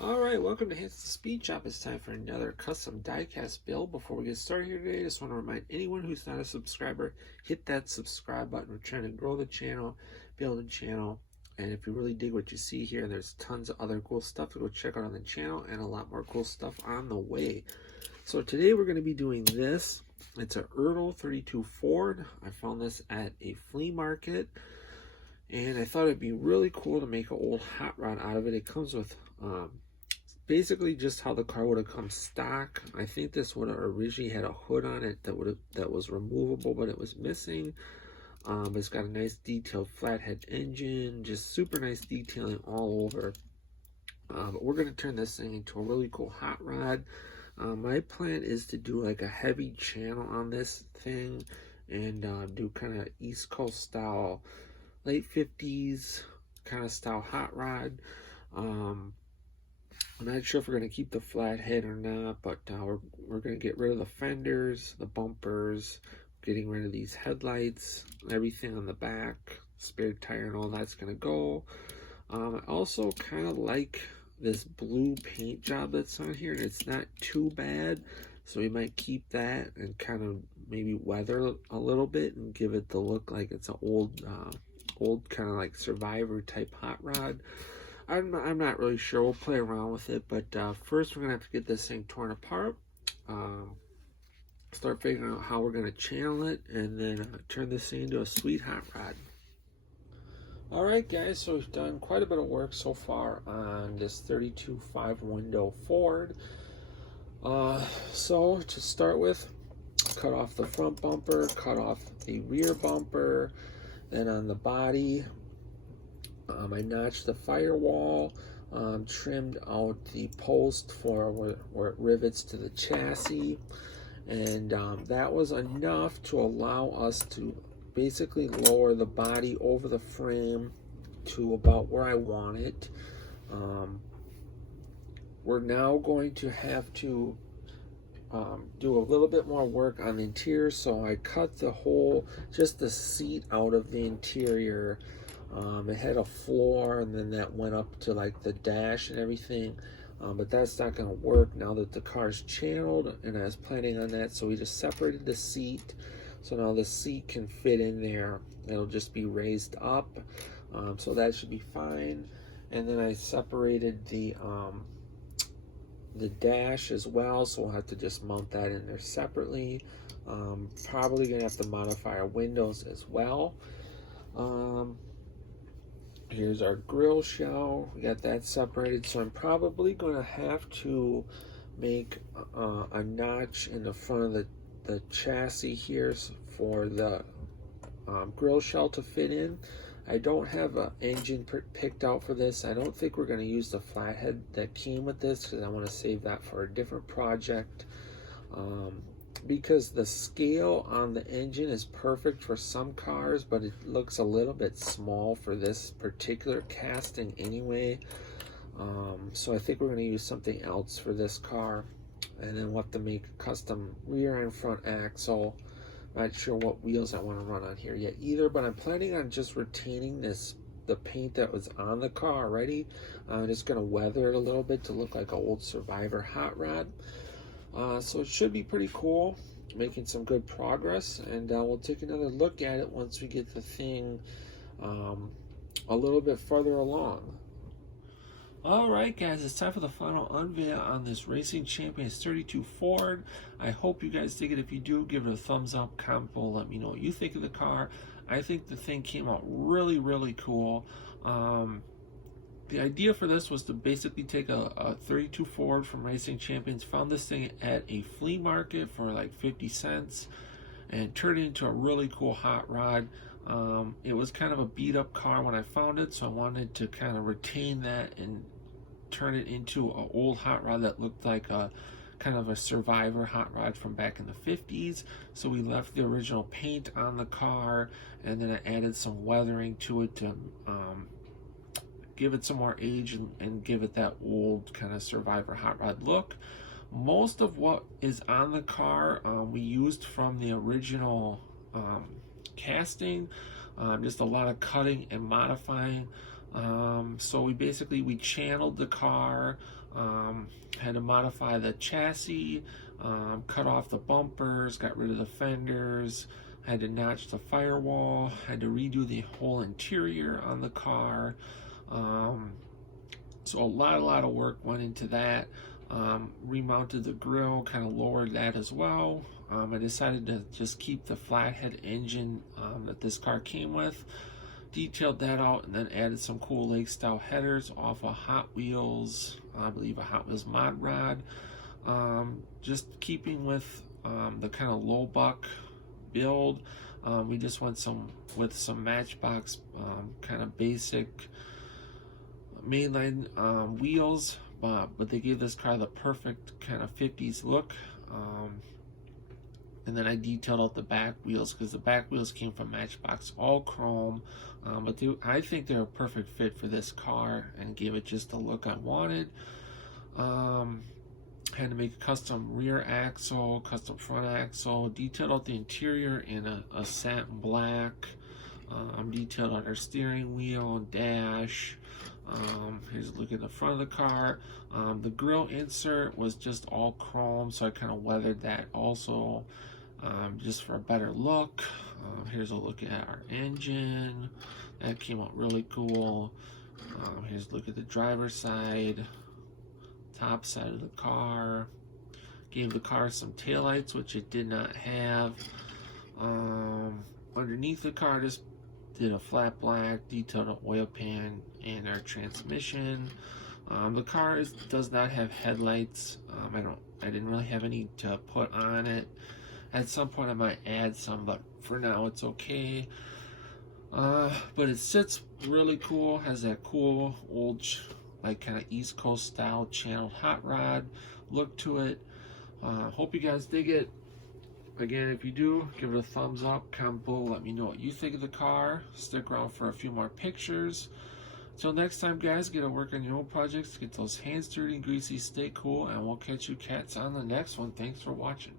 Alright, welcome to Hansens Speed Shop. It's time for another custom diecast build. Before we get started here today, I just want to remind anyone who's not a subscriber, hit that subscribe button. We're trying to grow the channel, build the channel, and if you really dig what you see here, there's tons of other cool stuff to go check out on the channel and a lot more cool stuff on the way. So today we're going to be doing this. It's a Ertl 32 Ford. I found this at a flea market, and I thought it'd be really cool to make an old hot rod out of it. It comes with basically just how the car would have come stock. I think this would have originally had a hood on it that was removable, but it was missing. It's got a nice detailed flathead engine, just super nice detailing all over. But we're going to turn this thing into a really cool hot rod. My plan is to do like a heavy channel on this thing and do kind of East Coast style, late 50s kind of style hot rod. I'm not sure if we're going to keep the flat head or not, but we're going to get rid of the fenders, the bumpers, getting rid of these headlights, everything on the back, spare tire and all that's going to go. I also kind of like this blue paint job that's on here, and it's not too bad, so we might keep that and kind of maybe weather a little bit and give it the look like it's an old kind of like Survivor type hot rod. I'm not really sure. We'll play around with it, but first we're going to have to get this thing torn apart, start figuring out how we're going to channel it, and then turn this thing into a sweet hot rod. Alright guys, so we've done quite a bit of work so far on this 32 5-window Ford. So to start with, cut off the front bumper, cut off the rear bumper, then on the body, I notched the firewall, trimmed out the post for where it rivets to the chassis, and that was enough to allow us to basically lower the body over the frame to about where I want it. We're now going to have to do a little bit more work on the interior, so I cut just the seat out of the interior. It had a floor, and then that went up to like the dash and everything, but that's not going to work now that the car's channeled, and I was planning on that, so we just separated the seat. So now the seat can fit in there. It'll just be raised up, so that should be fine. And then I separated the dash as well, so we'll have to just mount that in there separately. Probably going to have to modify our windows as well. Here's our grill shell. We got that separated, so I'm probably going to have to make a notch in the front of the chassis here for the grill shell to fit in. I don't have an engine picked out for this. I don't think we're going to use the flathead that came with this, because I want to save that for a different project. Because the scale on the engine is perfect for some cars, but it looks a little bit small for this particular casting anyway. So I think we're going to use something else for this car, and then we'll have to make a custom rear and front axle. Not sure what wheels I want to run on here yet either, but I'm planning on just retaining the paint that was on the car already. I'm just going to weather it a little bit to look like an old Survivor hot rod. So it should be pretty cool, making some good progress, and we'll take another look at it once we get the thing a little bit further along. Alright guys, it's time for the final unveil on this Racing Champions 32 Ford. I hope you guys dig it. If you do, give it a thumbs up, comment below, let me know what you think of the car. I think the thing came out really, really cool. The idea for this was to basically take a 32 Ford from Racing Champions, found this thing at a flea market for like 50 cents, and turned it into a really cool hot rod. It was kind of a beat up car when I found it, so I wanted to kind of retain that and turn it into an old hot rod that looked like a kind of a Survivor hot rod from back in the 50s. So we left the original paint on the car, and then I added some weathering to it to give it some more age and give it that old kind of Survivor hot rod look. Most of what is on the car we used from the original casting, just a lot of cutting and modifying. So we channeled the car, had to modify the chassis, cut off the bumpers, got rid of the fenders, had to notch the firewall, had to redo the whole interior on the car. So a lot of work went into that. Remounted the grill, kind of lowered that as well. I decided to just keep the flathead engine that this car came with. Detailed that out and then added some cool lake style headers off a Hot Wheels, I believe a Hot Wheels mod rod. Just keeping with the kind of low buck build. We just went with some Matchbox kind of basic mainline wheels, but they gave this car the perfect kind of 50s look. And then I detailed out the back wheels because the back wheels came from Matchbox, all chrome. But I think they're a perfect fit for this car and gave it just the look I wanted. Had to make a custom rear axle, custom front axle, detailed out the interior in a satin black. Detailed out our steering wheel, dash. Here's a look at the front of the car. The grill insert was just all chrome, so I kind of weathered that also, just for a better look. Here's a look at our engine. That came out really cool. Here's a look at the driver's side, top side of the car. Gave the car some taillights, which it did not have. Underneath the car, just did a flat black, detailed an oil pan and our transmission. The car does not have headlights. I didn't really have any to put on it. At some point I might add some, but for now it's okay. But it sits really cool, has that cool old like kind of East Coast style channeled hot rod look to it. Hope you guys dig it. Again, if you do, give it a thumbs up, comment below, let me know what you think of the car. Stick around for a few more pictures. Until next time, guys, get to work on your own projects, get those hands dirty and greasy, stay cool, and we'll catch you cats on the next one. Thanks for watching.